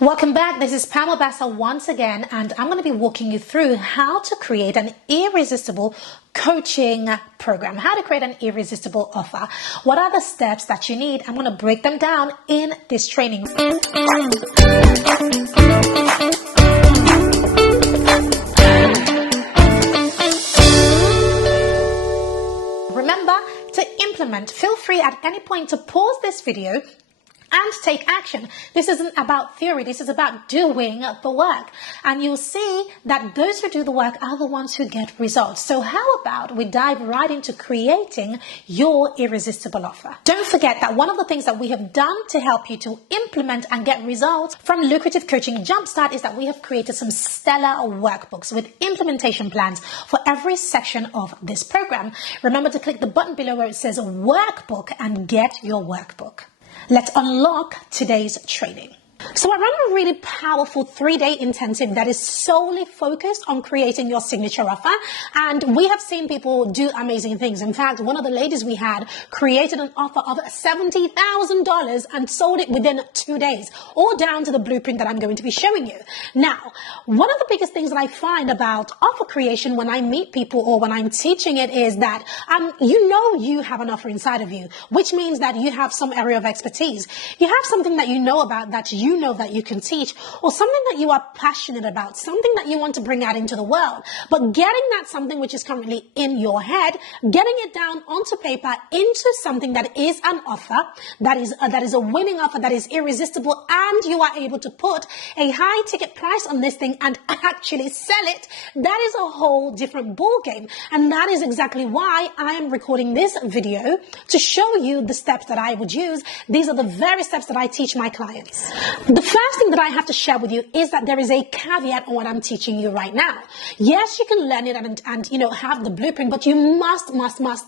Welcome back. This is Pam Obasa once again, and I'm going to be walking you through how to create an irresistible coaching program, how to create an irresistible offer. What are the steps that you need? I'm going to break them down in this training. Remember to implement. Feel free at any point to pause this video and take action. This isn't about theory. This is about doing the work. And you'll see that those who do the work are the ones who get results. So how about we dive right into creating your irresistible offer? Don't forget that one of the things that we have done to help you to implement and get results from Lucrative Coaching Jumpstart is that we have created some stellar workbooks with implementation plans for every section of this program. Remember to click the button below where it says workbook and get your workbook. Let's unlock today's training. So I run a really powerful 3-day intensive that is solely focused on creating your signature offer. And we have seen people do amazing things. In fact, one of the ladies we had created an offer of $70,000 and sold it within 2 days, all down to the blueprint that I'm going to be showing you. Now, one of the biggest things that I find about offer creation when I meet people or when I'm teaching it is that you have an offer inside of you, which means that you have some area of expertise. You have something that you know about that you know that you can teach, or something that you are passionate about, something that you want to bring out into the world. But getting that something which is currently in your head, getting it down onto paper into something that is an offer, that is a winning offer, that is irresistible, and you are able to put a high ticket price on this thing and actually sell it, that is a whole different ball game. And that is exactly why I am recording this video to show you the steps that I would use. These are the very steps that I teach my clients. The first thing that I have to share with you is that there is a caveat on what I'm teaching you right now. Yes, you can learn it and have the blueprint, but you must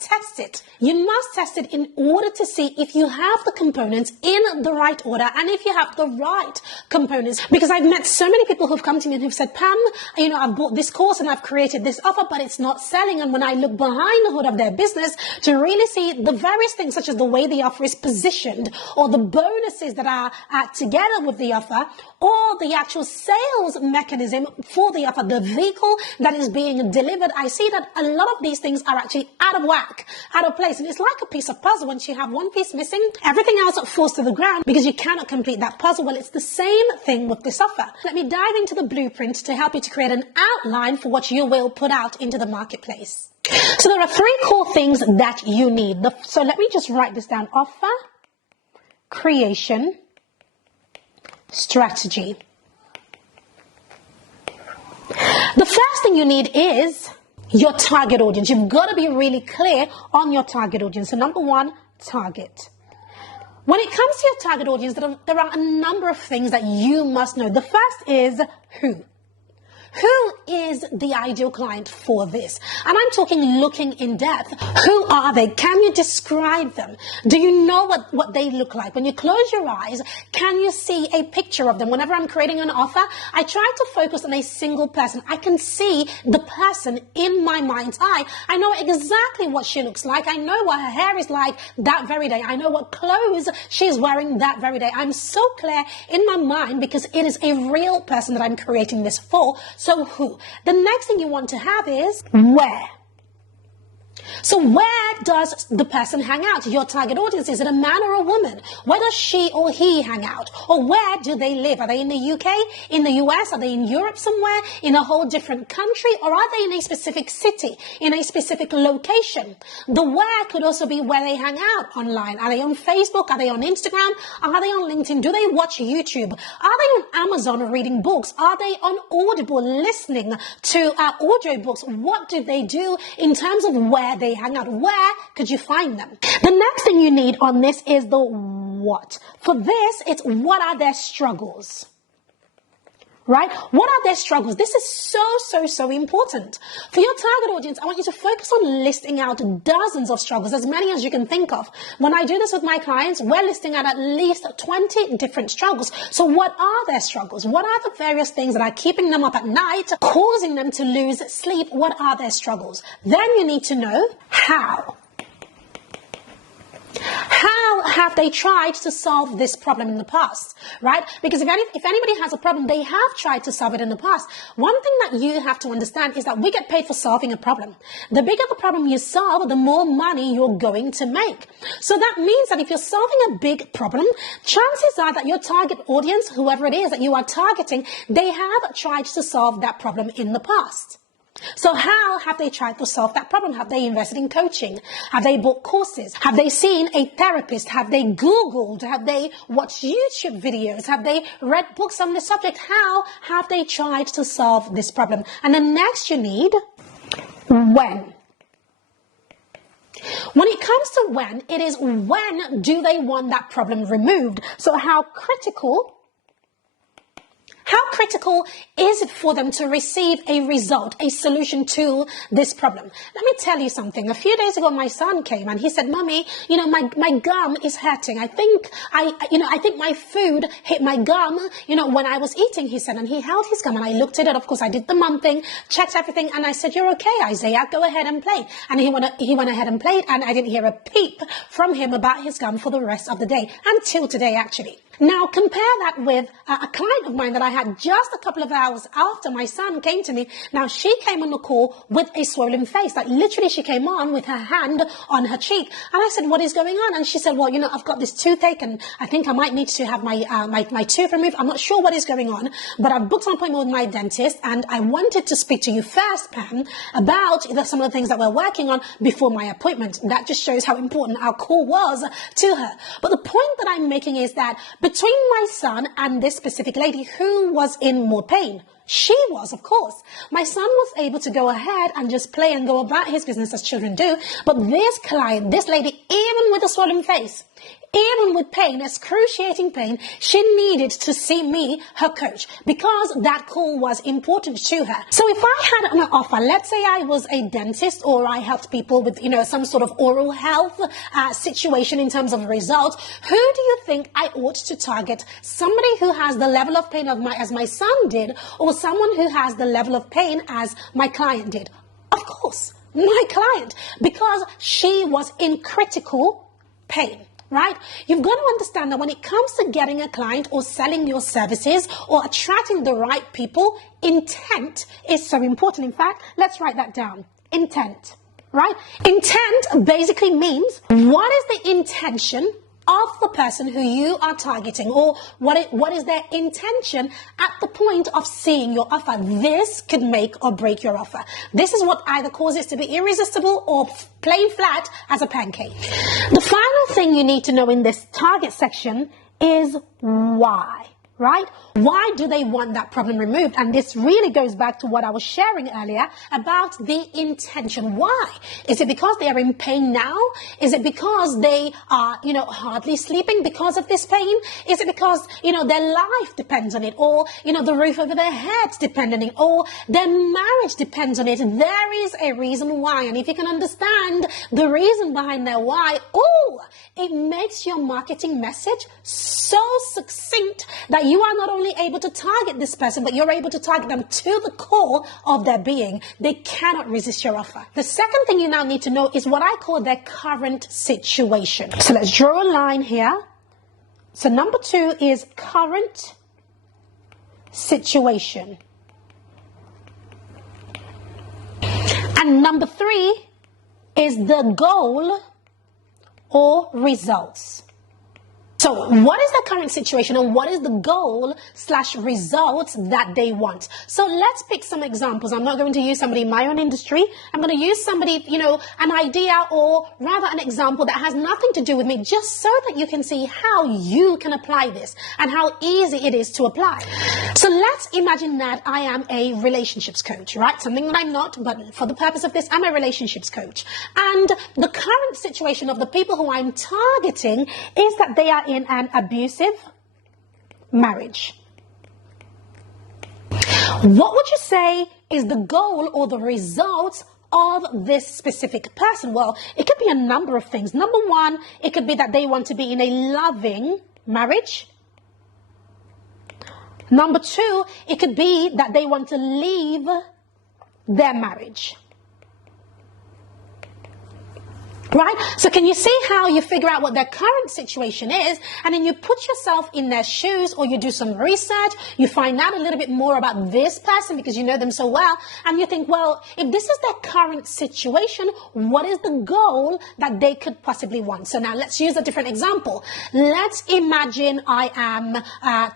test it. You must test it in order to see if you have the components in the right order and if you have the right components. Because I've met so many people who've come to me and who've said, Pam, I've bought this course and I've created this offer, but it's not selling. And when I look behind the hood of their business to really see the various things, such as the way the offer is positioned or the bonuses that are together with the offer, or the actual sales mechanism for the offer, the vehicle that is being delivered, I see that a lot of these things are actually out of whack, out of place. And it's like a piece of puzzle. Once you have one piece missing, everything else falls to the ground because you cannot complete that puzzle. Well, it's the same thing with this offer. Let me dive into the blueprint to help you to create an outline for what you will put out into the marketplace. So there are 3 core things that you need. So let me just write this down. Offer, creation, strategy. The first thing you need is your target audience. You've got to be really clear on your target audience. So number 1, target. When it comes to your target audience, there are a number of things that you must know. The first is who. Who is the ideal client for this? And I'm talking looking in depth. Who are they? Can you describe them? Do you know what they look like? When you close your eyes, can you see a picture of them? Whenever I'm creating an offer, I try to focus on a single person. I can see the person in my mind's eye. I know exactly what she looks like. I know what her hair is like that very day. I know what clothes she's wearing that very day. I'm so clear in my mind because it is a real person that I'm creating this for. So who? The next thing you want to have is where. So where does the person hang out? Your target audience, is it a man or a woman? Where does she or he hang out? Or where do they live? Are they in the UK, in the US? Are they in Europe somewhere, in a whole different country? Or are they in a specific city, in a specific location? The where could also be where they hang out online. Are they on Facebook? Are they on Instagram? Are they on LinkedIn? Do they watch YouTube? Are they on Amazon reading books? Are they on Audible listening to audio books? What do they do in terms of where they hang out? Where could you find them? The next thing you need on this is the what. For this, it's what are their struggles? Right? What are their struggles? This is so important. For your target audience, I want you to focus on listing out dozens of struggles, as many as you can think of. When I do this with my clients, we're listing out at least 20 different struggles. So what are their struggles? What are the various things that are keeping them up at night, causing them to lose sleep? What are their struggles? Then you need to know how. How how have they tried to solve this problem in the past, right? Because if anybody has a problem, they have tried to solve it in the past. One thing that you have to understand is that we get paid for solving a problem. The bigger the problem you solve, the more money you're going to make. So that means that if you're solving a big problem, chances are that your target audience, whoever it is that you are targeting, they have tried to solve that problem in the past. So how have they tried to solve that problem? Have they invested in coaching? Have they bought courses? Have they seen a therapist? Have they Googled? Have they watched YouTube videos? Have they read books on the subject? How have they tried to solve this problem? And then next you need when. When it comes to when, it is when do they want that problem removed? So how critical is it for them to receive a result, a solution to this problem? Let me tell you something. A few days ago, my son came and he said, "Mommy, my gum is hurting. I think my food hit my gum, when I was eating," he said, and he held his gum and I looked at it. Of course, I did the mum thing, checked everything, and I said, "You're okay, Isaiah, go ahead and play." And he went ahead and played, and I didn't hear a peep from him about his gum for the rest of the day, until today, actually. Now, compare that with a client of mine that I had just a couple of hours after my son came to me. Now, she came on the call with a swollen face. Like, literally, she came on with her hand on her cheek. And I said, "What is going on?" And she said, "Well, I've got this toothache, and I think I might need to have my tooth removed. I'm not sure what is going on, but I've booked an appointment with my dentist, and I wanted to speak to you first, Pam, about some of the things that we're working on before my appointment." That just shows how important our call was to her. But the point that I'm making is that between my son and this specific lady, who was in more pain? She was, of course. My son was able to go ahead and just play and go about his business as children do. But this client, this lady, even with a swollen face, even with pain, excruciating pain, she needed to see me, her coach, because that call was important to her. So if I had an offer, let's say I was a dentist or I helped people with, some sort of oral health situation in terms of results, who do you think I ought to target? Somebody who has the level of pain as my son did, or someone who has the level of pain as my client did? Of course, my client, because she was in critical pain. Right? You've got to understand that when it comes to getting a client or selling your services or attracting the right people, intent is so important. In fact, let's write that down. Intent, right? Intent basically means what is the intention of the person who you are targeting, or what is their intention at the point of seeing your offer. This could make or break your offer. This is what either causes it to be irresistible or plain flat as a pancake. The final thing you need to know in this target section is why. Right? Why do they want that problem removed? And this really goes back to what I was sharing earlier about the intention. Why? Is it because they are in pain now? Is it because they are, hardly sleeping because of this pain? Is it because, their life depends on it, or, the roof over their heads depends on it, or their marriage depends on it? There is a reason why. And if you can understand the reason behind their why, it makes your marketing message so succinct that you are not only able to target this person, but you're able to target them to the core of their being. They cannot resist your offer. The second thing you now need to know is what I call their current situation. So let's draw a line here. So number 2 is current situation. And number 3 is the goal or results. So what is the current situation, and what is the goal/results that they want? So let's pick some examples. I'm not going to use somebody in my own industry. I'm going to use somebody, an idea, or rather an example that has nothing to do with me, just so that you can see how you can apply this and how easy it is to apply. So let's imagine that I am a relationships coach, right? Something that I'm not, but for the purpose of this, I'm a relationships coach. And the current situation of the people who I'm targeting is that they are in an abusive marriage. What would you say is the goal or the result of this specific person? Well, it could be a number of things. Number 1, it could be that they want to be in a loving marriage. Number 2, it could be that they want to leave their marriage. Right? So can you see how you figure out what their current situation is, and then you put yourself in their shoes, or you do some research, you find out a little bit more about this person because you know them so well, and you think, well, if this is their current situation, what is the goal that they could possibly want? So now let's use a different example. Let's imagine I am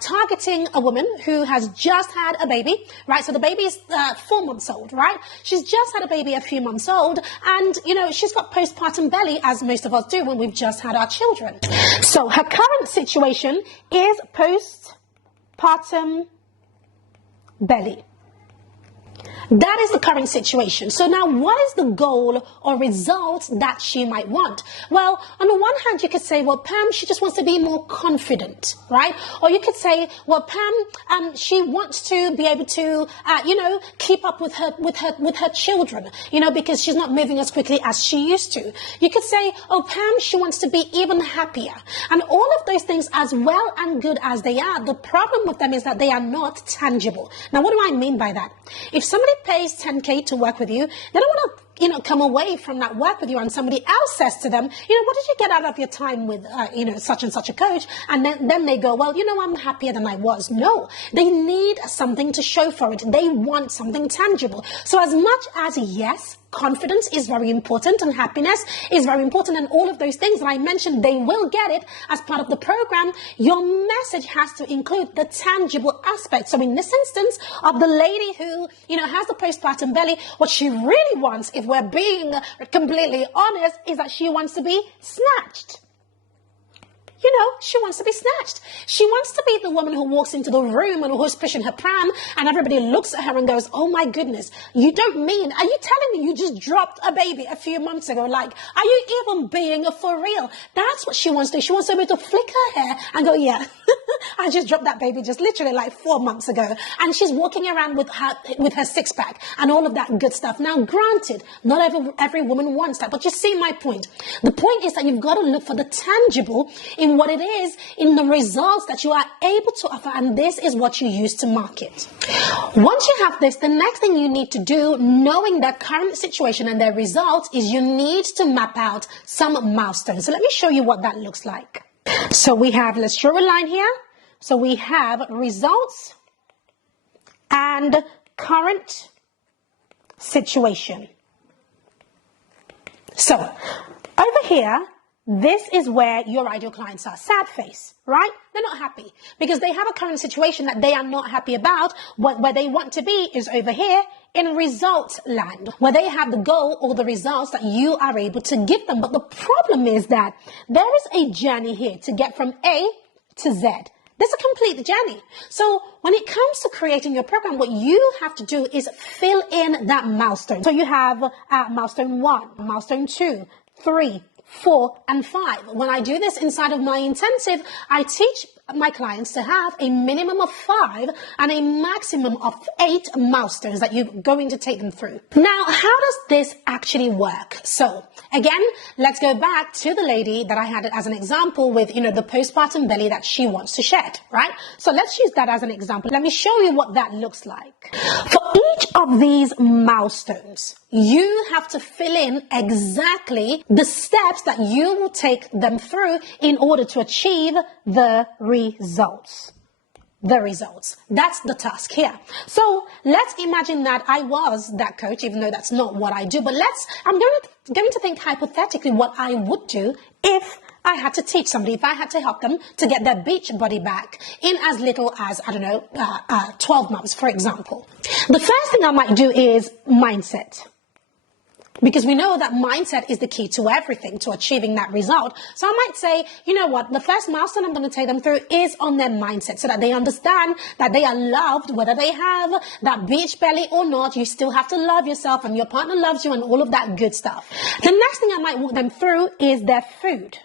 targeting a woman who has just had a baby, right? So the baby is 4 months old, right? She's just had a baby a few months old, and, you know, she's got postpartum belly, as most of us do when we've just had our children. So her current situation is postpartum belly. That is the current situation. So now what is the goal or result that she might want? Well, on the one hand, you could say, well, Pam, she just wants to be more confident, right? Or you could say, well, Pam, she wants to be able to, keep up with her children, because she's not moving as quickly as she used to. You could say, oh, Pam, she wants to be even happier. And all of those things, as well and good as they are, the problem with them is that they are not tangible. Now, what do I mean by that? If somebody pays 10K to work with you, they don't want to, come away from that work with you and somebody else says to them, what did you get out of your time with, such and such a coach? And then they go, well, I'm happier than I was. No, they need something to show for it. They want something tangible. So as much as, yes, confidence is very important and happiness is very important, and all of those things that I mentioned, they will get it as part of the program. Your message has to include the tangible aspect. So in this instance of the lady who, has the postpartum belly, what she really wants, if we're being completely honest, is that she wants to be snatched. She wants to be snatched. She wants to be the woman who walks into the room and who's pushing her pram, and everybody looks at her and goes, oh my goodness, are you telling me you just dropped a baby a few months ago? Like, are you even being for real? That's what she wants to do. She wants to be able to flick her hair and go, yeah, I just dropped that baby just literally like 4 months ago. And she's walking around with her six-pack and all of that good stuff. Now, granted, not every woman wants that, but you see my point. The point is that you've got to look for the tangible in what it is, in the results that you are able to offer, and this is what you use to market. Once you have this, the next thing you need to do, knowing their current situation and their results, is you need to map out some milestones. So let me show you what that looks like. So let's draw a line here. So we have results and current situation. So over here, this is where your ideal clients are. Sad face, right? They're not happy because they have a current situation that they are not happy about. Where they want to be is over here in results land, where they have the goal or the results that you are able to give them. But the problem is that there is a journey here to get from A to Z. There's a complete journey. So when it comes to creating your program, what you have to do is fill in that milestone. So you have milestone 1, milestone 2, 3, 4, and 5. When I do this inside of my intensive, I teach my clients to have a minimum of 5 and a maximum of 8 milestones that you're going to take them through. Now, how does this actually work? So again, let's go back to the lady that I had as an example with, the postpartum belly that she wants to shed, right? So let's use that as an example. Let me show you what that looks like. For each of these milestones, you have to fill in exactly the steps that you will take them through in order to achieve the results. The results. That's the task here. So let's imagine that I was that coach, even though that's not what I do. But I'm going to think hypothetically what I would do if I had to teach somebody, if I had to help them to get their beach body back in as little as, 12 months, for example. The first thing I might do is mindset. Because we know that mindset is the key to everything, to achieving that result. So I might say, the first milestone I'm going to take them through is on their mindset, so that they understand that they are loved, whether they have that beach belly or not. You still have to love yourself, and your partner loves you, and all of that good stuff. The next thing I might walk them through is their food.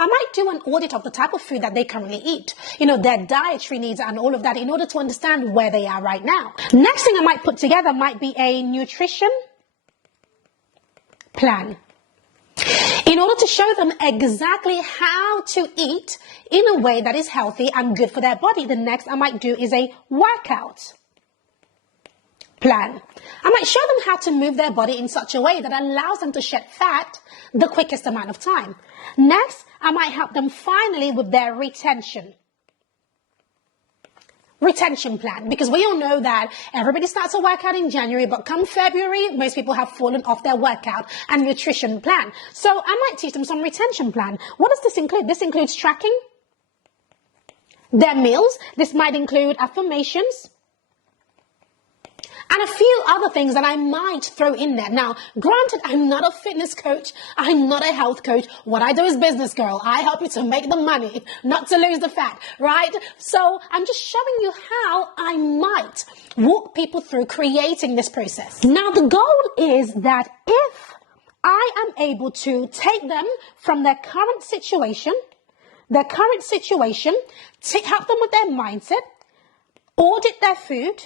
I might do an audit of the type of food that they currently eat, their dietary needs and all of that, in order to understand where they are right now. Next thing I might put together might be a nutrition plan, in order to show them exactly how to eat in a way that is healthy and good for their body. The next I might do is a workout plan. I might show them how to move their body in such a way that allows them to shed fat the quickest amount of time. Next, I might help them finally with their retention plan, because we all know that everybody starts a workout in January, but come February, most people have fallen off their workout and nutrition plan. So I might teach them some retention plan. What does this include? This includes tracking their meals. This might include affirmations and a few other things that I might throw in there. Now, granted, I'm not a fitness coach. I'm not a health coach. What I do is business, girl. I help you to make the money, not to lose the fat, right? So I'm just showing you how I might walk people through creating this process. Now, the goal is that if I am able to take them from their current situation, help them with their mindset, audit their food,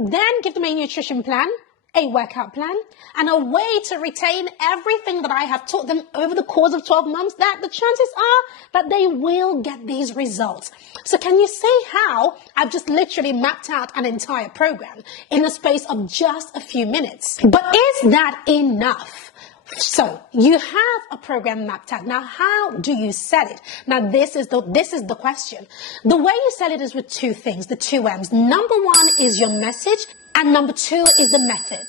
then give them a nutrition plan, a workout plan, and a way to retain everything that I have taught them over the course of 12 months, that the chances are that they will get these results. So can you see how I've just literally mapped out an entire program in the space of just a few minutes? But is that enough? So you have a program mapped out. Now, how do you sell it? Now, this is the question. The way you sell it is with two things, the two M's. Number one is your message, and number two is the method.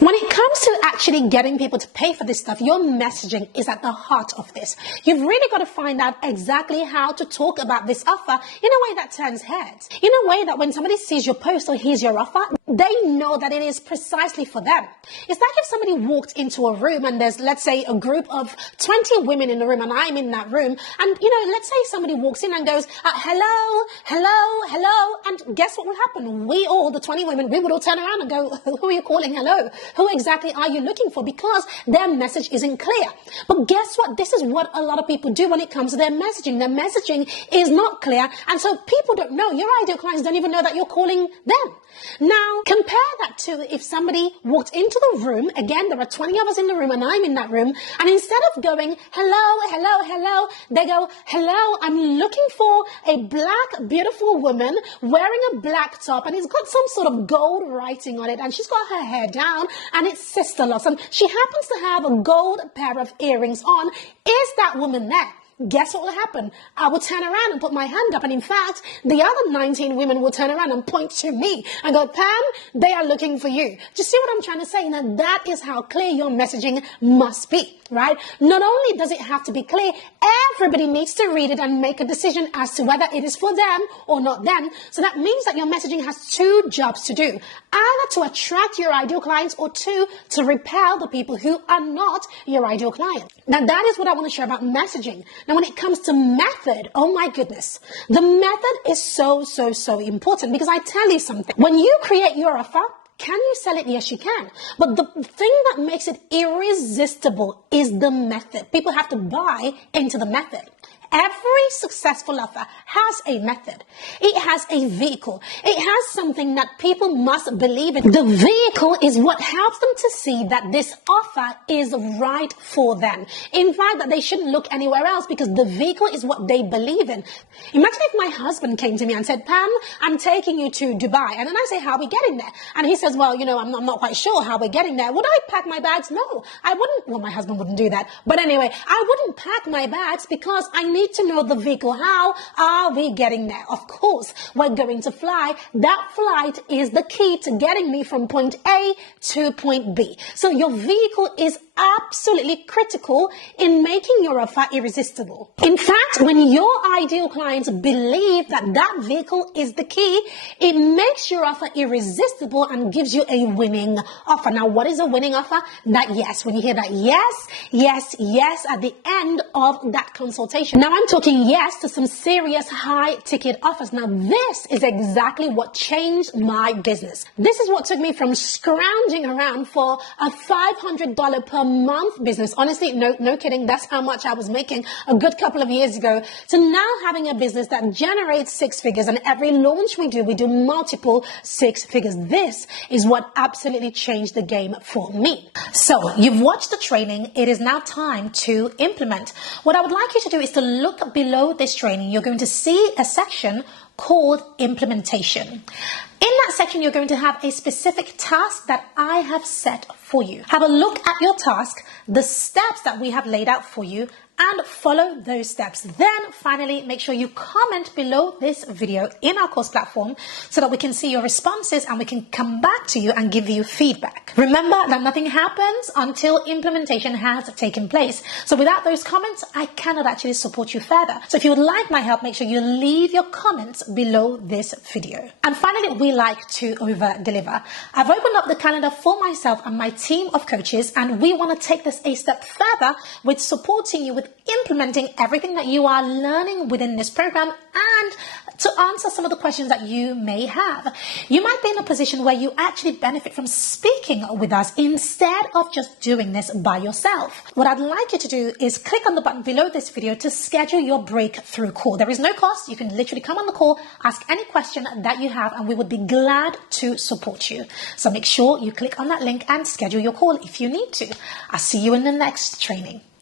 When it comes to actually getting people to pay for this stuff, your messaging is at the heart of this. You've really got to find out exactly how to talk about this offer in a way that turns heads. In a way that when somebody sees your post or hears your offer, they know that it is precisely for them. It's like if somebody walked into a room and there's, let's say, a group of 20 women in the room and I'm in that room. And, let's say somebody walks in and goes, hello, hello, hello. And guess what will happen? We all, the 20 women, we would all turn around and go, who are you calling hello? Who exactly are you looking for? Because their message isn't clear. But guess what? This is what a lot of people do when it comes to their messaging. Their messaging is not clear. And so people don't know. Your ideal clients don't even know that you're calling them. Now, compare that to if somebody walked into the room, again, there are 20 of us in the room and I'm in that room, and instead of going, hello, hello, hello, they go, hello, I'm looking for a black, beautiful woman wearing a black top, and it's got some sort of gold writing on it, and she's got her hair down, and it's Sister Loss, and she happens to have a gold pair of earrings on. Is that woman there? Guess what will happen? I will turn around and put my hand up, and in fact, the other 19 women will turn around and point to me and go, Pam, they are looking for you. Do you see what I'm trying to say? Now, that is how clear your messaging must be, right? Not only does it have to be clear, everybody needs to read it and make a decision as to whether it is for them or not them. So that means that your messaging has two jobs to do, either to attract your ideal clients or two, to repel the people who are not your ideal clients. Now, that is what I want to share about messaging. Now, when it comes to method, oh my goodness, the method is so important, because I tell you something. When you create your offer, can you sell it? Yes, you can. But the thing that makes it irresistible is the method. People have to buy into the method. Every successful offer has a method. It has a vehicle. It has something that people must believe in. The vehicle is what helps them to see that this offer is right for them. In fact, that they shouldn't look anywhere else, because the vehicle is what they believe in. Imagine if my husband came to me and said, Pam, I'm taking you to Dubai. And then I say, how are we getting there? And he says, well, I'm not quite sure how we're getting there. Would I pack my bags? No, I wouldn't. Well, my husband wouldn't do that. But anyway, I wouldn't pack my bags, because I need to know the vehicle. How are we getting there? Of course, we're going to fly. That flight is the key to getting me from point A to point B. So your vehicle is absolutely critical in making your offer irresistible. In fact, when your ideal clients believe that that vehicle is the key, it makes your offer irresistible and gives you a winning offer. Now, what is a winning offer? That yes. When you hear that yes, yes, yes at the end of that consultation. Now, I'm talking yes to some serious high ticket offers. Now, this is exactly what changed my business. This is what took me from scrounging around for a $500 per month business. Honestly, no kidding. That's how much I was making a good couple of years ago, to now having a business that generates six figures. And every launch we do multiple six figures. This is what absolutely changed the game for me. So you've watched the training. It is now time to implement. What I would like you to do is to look below this training. You're going to see a section called implementation. In that section, you're going to have a specific task that I have set for you. Have a look at your task, the steps that we have laid out for you, and follow those steps. Then finally, make sure you comment below this video in our course platform so that we can see your responses and we can come back to you and give you feedback. Remember that nothing happens until implementation has taken place. So without those comments, I cannot actually support you further. So if you would like my help, make sure you leave your comments below this video. And finally, we like to over deliver. I've opened up the calendar for myself and my team of coaches, and we want to take this a step further with supporting you with implementing everything that you are learning within this program and to answer some of the questions that you may have. You might be in a position where you actually benefit from speaking with us instead of just doing this by yourself. What I'd like you to do is click on the button below this video to schedule your breakthrough call. There is no cost. You can literally come on the call, ask any question that you have, and we would be glad to support you. So make sure you click on that link and schedule your call if you need to. I'll see you in the next training.